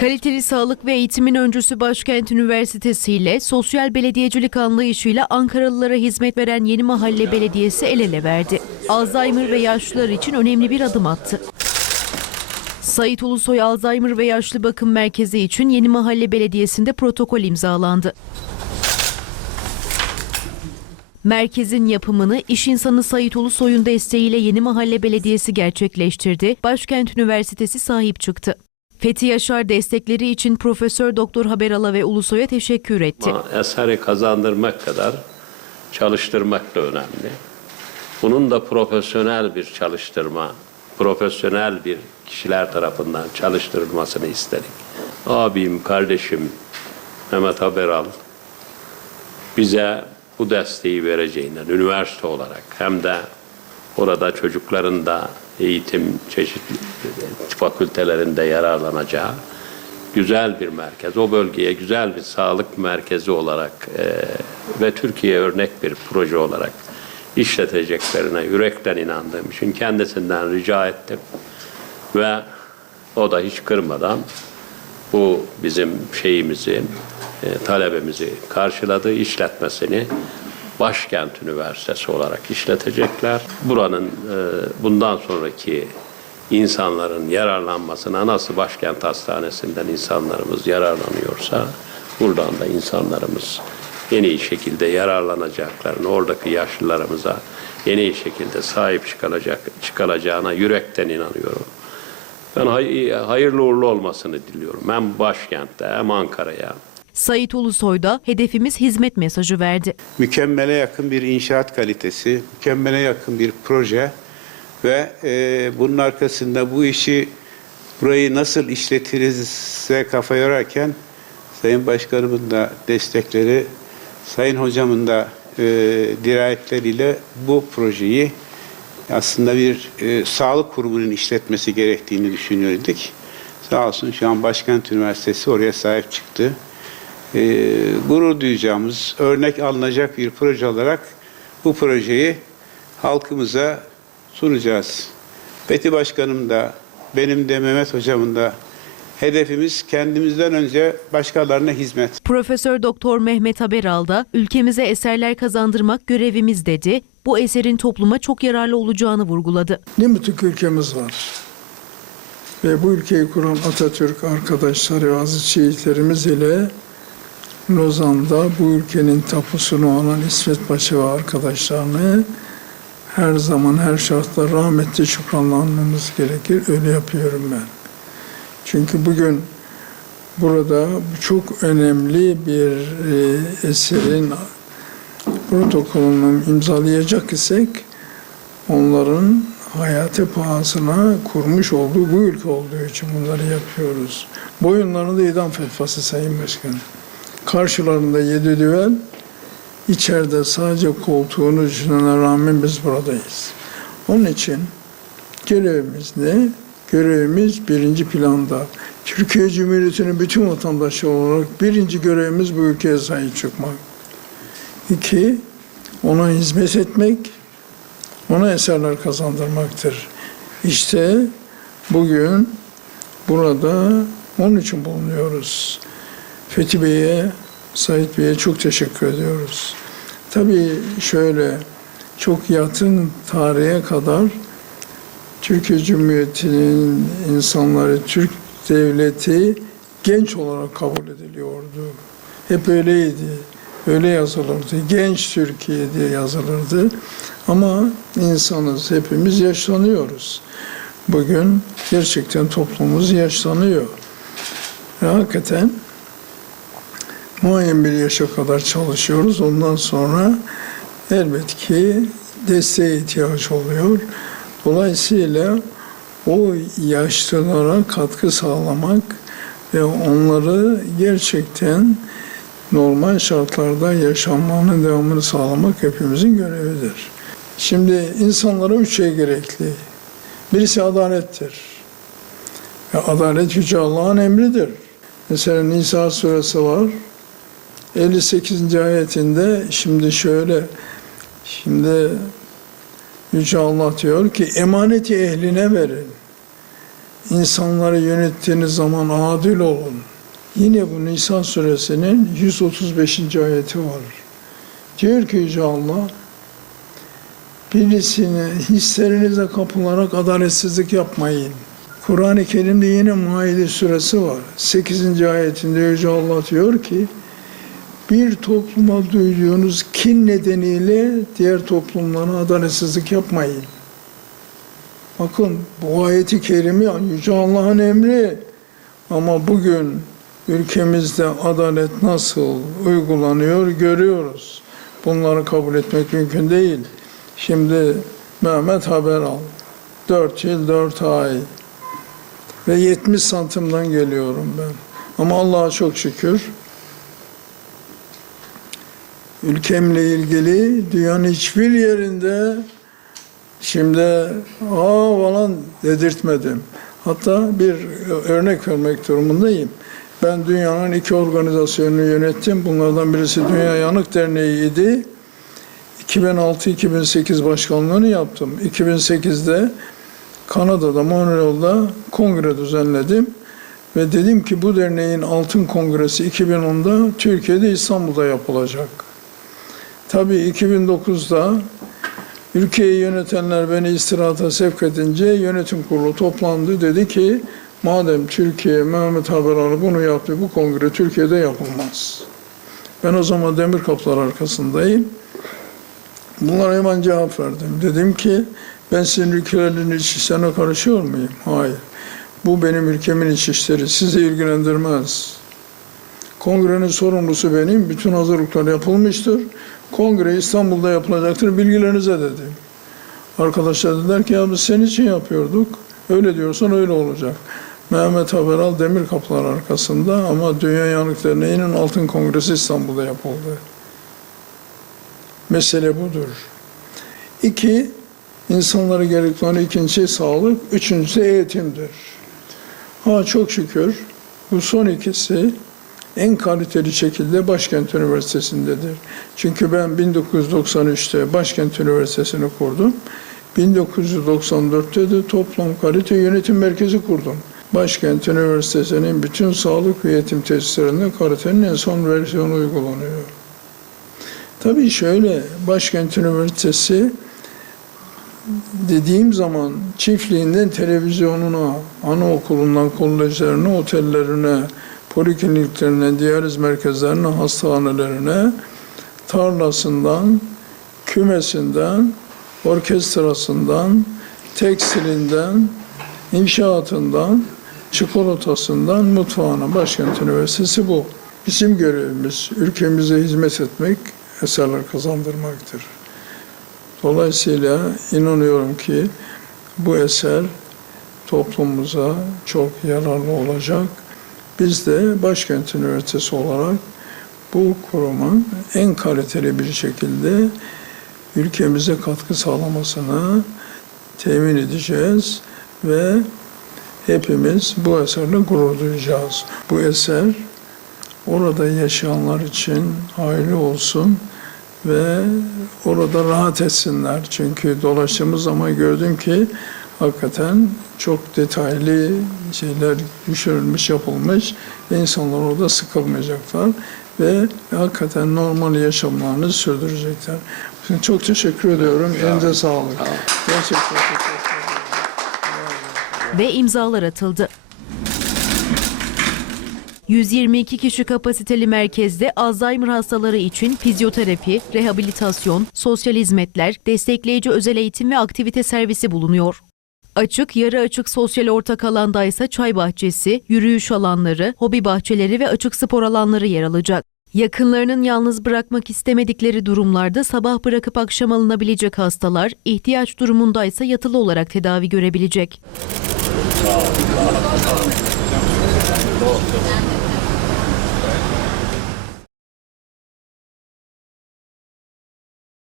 Kaliteli sağlık ve eğitimin öncüsü Başkent Üniversitesi ile sosyal belediyecilik anlayışıyla Ankaralılara hizmet veren Yeni Mahalle Belediyesi el ele verdi. Alzheimer ve yaşlılar için önemli bir adım attı. Sait Ulusoy Alzheimer ve Yaşlı Bakım Merkezi için Yeni Mahalle Belediyesi'nde protokol imzalandı. Merkezin yapımını iş insanı Sait Ulusoy'un desteğiyle Yeni Mahalle Belediyesi gerçekleştirdi. Başkent Üniversitesi sahip çıktı. Fethi Yaşar destekleri için Profesör Doktor Haberala ve Ulusoy'a teşekkür etti. Eseri kazandırmak kadar çalıştırmak da önemli. Bunun da profesyonel bir çalıştırma, profesyonel bir kişiler tarafından çalıştırılmasını istedik. Abim, kardeşim Mehmet Haberal bize bu desteği vereceğinden üniversite olarak hem de orada çocukların da eğitim çeşitli fakültelerinde yararlanacağı güzel bir merkez. O bölgeye güzel bir sağlık merkezi olarak e, ve Türkiye örnek bir proje olarak işleteceklerine yürekten inandığım için kendisinden rica ettim. Ve o da hiç kırmadan bu bizim şeyimizi, e, talebimizi karşıladı, işletmesini Başkent Üniversitesi olarak işletecekler. Buranın e, bundan sonraki insanların yararlanmasına nasıl Başkent Hastanesi'nden insanlarımız yararlanıyorsa buradan da insanlarımız en iyi şekilde yararlanacaklarını, oradaki yaşlılarımıza en iyi şekilde sahip çıkılacak, çıkılacağına yürekten inanıyorum. Ben hay- hayırlı uğurlu olmasını diliyorum. Hem başkentte hem Ankara'ya. Sait Ulusoy da hedefimiz hizmet mesajı verdi. mükemmele yakın bir inşaat kalitesi, mükemmele yakın bir proje ve e, bunun arkasında bu işi burayı nasıl işletirizse kafa yorarken Sayın Başkanımın da destekleri, Sayın Hocamın da e, dirayetleriyle bu projeyi aslında bir e, sağlık kurumunun işletmesi gerektiğini düşünüyorduk. Sağ olsun şu an Başkent Üniversitesi oraya sahip çıktı e, gurur duyacağımız, örnek alınacak bir proje olarak bu projeyi halkımıza sunacağız. Fethi Başkanım da, benim de Mehmet Hocamın da hedefimiz kendimizden önce başkalarına hizmet. Profesör Doktor Mehmet Haberal da ülkemize eserler kazandırmak görevimiz dedi. Bu eserin topluma çok yararlı olacağını vurguladı. Ne mutlu ülkemiz var. Ve bu ülkeyi kuran Atatürk arkadaşları, aziz şehitlerimiz ile Lozan'da bu ülkenin tapusunu alan İsmet Paşa ve arkadaşlarını her zaman her şartta rahmetle şükranlanmamız gerekir. Öyle yapıyorum ben. Çünkü bugün burada çok önemli bir e, eserin protokolünü imzalayacak isek onların hayatı pahasına kurmuş olduğu bu ülke olduğu için bunları yapıyoruz. Boyunlarında idam fetvası Sayın Başkanım. Karşılarında yedi düvel, içeride sadece koltuğunu düşünene rağmen biz buradayız. Onun için görevimiz ne? Görevimiz birinci planda. Türkiye Cumhuriyeti'nin bütün vatandaşı olarak birinci görevimiz bu ülkeye sahip çıkmak. İki, ona hizmet etmek, ona eserler kazandırmaktır. İşte bugün burada onun için bulunuyoruz. Fethi Bey'e, Sait Bey'e çok teşekkür ediyoruz. Tabii şöyle çok yakın tarihe kadar Türkiye Cumhuriyeti'nin insanları, Türk devleti genç olarak kabul ediliyordu. Hep öyleydi. Öyle yazılırdı. Genç Türkiye diye yazılırdı. Ama insanız, hepimiz yaşlanıyoruz. Bugün gerçekten toplumumuz yaşlanıyor. Ve hakikaten muayyen bir yaşa kadar çalışıyoruz. Ondan sonra elbet ki desteğe ihtiyaç oluyor. Dolayısıyla o yaşlılara katkı sağlamak ve onları gerçekten normal şartlarda yaşamanın devamını sağlamak hepimizin görevidir. Şimdi insanlara üç şey gerekli. Birisi adalettir. Ve adalet Yüce Allah'ın emridir. Mesela Nisa suresi var. 58. ayetinde şimdi şöyle şimdi Yüce Allah diyor ki emaneti ehline verin. insanları yönettiğiniz zaman adil olun. Yine bu Nisa suresinin 135. ayeti var. Diyor ki Yüce Allah, birisini hislerinize kapılarak adaletsizlik yapmayın. Kur'an-ı Kerim'de yine Maide suresi var. 8. ayetinde Yüce Allah diyor ki, bir topluma duyduğunuz kin nedeniyle diğer toplumlara adaletsizlik yapmayın. Bakın bu ayeti kerime Yüce Allah'ın emri. Ama bugün ülkemizde adalet nasıl uygulanıyor görüyoruz. Bunları kabul etmek mümkün değil. Şimdi Mehmet Haberal, 4 yıl 4 ay ve 70 santimden geliyorum ben. Ama Allah'a çok şükür ülkemle ilgili dünyanın hiçbir yerinde şimdi aa falan dedirtmedim. Hatta bir örnek vermek durumundayım. Ben dünyanın iki organizasyonunu yönettim. Bunlardan birisi Dünya Yanık Derneği idi. 2006-2008 başkanlığını yaptım. 2008'de Kanada'da, Montreal'da kongre düzenledim. Ve dedim ki bu derneğin altın kongresi 2010'da Türkiye'de İstanbul'da yapılacak. Tabii 2009'da ülkeyi yönetenler beni istirahata sevk edince yönetim kurulu toplandı. Dedi ki madem Türkiye Mehmet Haberali bunu yaptı bu kongre Türkiye'de yapılmaz. Ben o zaman demir kapılar arkasındayım. Bunlara hemen cevap verdim. Dedim ki ben sizin ülkelerin iç işlerine karışıyor muyum? Hayır. Bu benim ülkemin iç işleri. Sizi ilgilendirmez. Kongrenin sorumlusu benim. Bütün hazırlıklar yapılmıştır. Kongre İstanbul'da yapılacaktır. Bilgilerinize dedim. Arkadaşlar dediler ki ya biz senin için yapıyorduk. Öyle diyorsan öyle olacak. Mehmet Haberal Demir Kapılar arkasında ama Dünya Yanık Derneği'nin Altın Kongresi İstanbul'da yapıldı. Mesele budur. İki, insanlara gerekli olan ikincisi sağlık, üçüncüsü eğitimdir. Ha çok şükür bu son ikisi en kaliteli şekilde Başkent Üniversitesi'ndedir. Çünkü ben 1993'te Başkent Üniversitesi'ni kurdum. 1994'te de Toplam Kalite Yönetim Merkezi kurdum. Başkent Üniversitesi'nin bütün sağlık ve eğitim tesislerinde kalitenin en son versiyonu uygulanıyor. Tabii şöyle, Başkent Üniversitesi dediğim zaman çiftliğinden televizyonuna, anaokulundan kolejlerine, otellerine, polikliniklerine, diyaliz merkezlerine, hastanelerine, tarlasından, kümesinden, orkestrasından, tekstilinden, inşaatından, çikolatasından, mutfağına Başkent Üniversitesi bu. Bizim görevimiz ülkemize hizmet etmek, eserler kazandırmaktır. Dolayısıyla inanıyorum ki bu eser toplumumuza çok yararlı olacak. Biz de Başkent Üniversitesi olarak bu kurumun en kaliteli bir şekilde ülkemize katkı sağlamasını temin edeceğiz ve hepimiz bu eserle gurur duyacağız. Bu eser orada yaşayanlar için hayırlı olsun ve orada rahat etsinler. Çünkü dolaştığımız zaman gördüm ki hakikaten çok detaylı şeyler düşürülmüş, yapılmış ve insanlar orada sıkılmayacaklar ve hakikaten normal yaşamlarını sürdürecekler. Çok teşekkür ediyorum. Elinize sağlık. Gerçekten teşekkür ederim. ve imzalar atıldı. 122 kişi kapasiteli merkezde Alzheimer hastaları için fizyoterapi, rehabilitasyon, sosyal hizmetler, destekleyici özel eğitim ve aktivite servisi bulunuyor. Açık, yarı açık sosyal ortak alanda ise çay bahçesi, yürüyüş alanları, hobi bahçeleri ve açık spor alanları yer alacak. Yakınlarının yalnız bırakmak istemedikleri durumlarda sabah bırakıp akşam alınabilecek hastalar, ihtiyaç durumunda ise yatılı olarak tedavi görebilecek.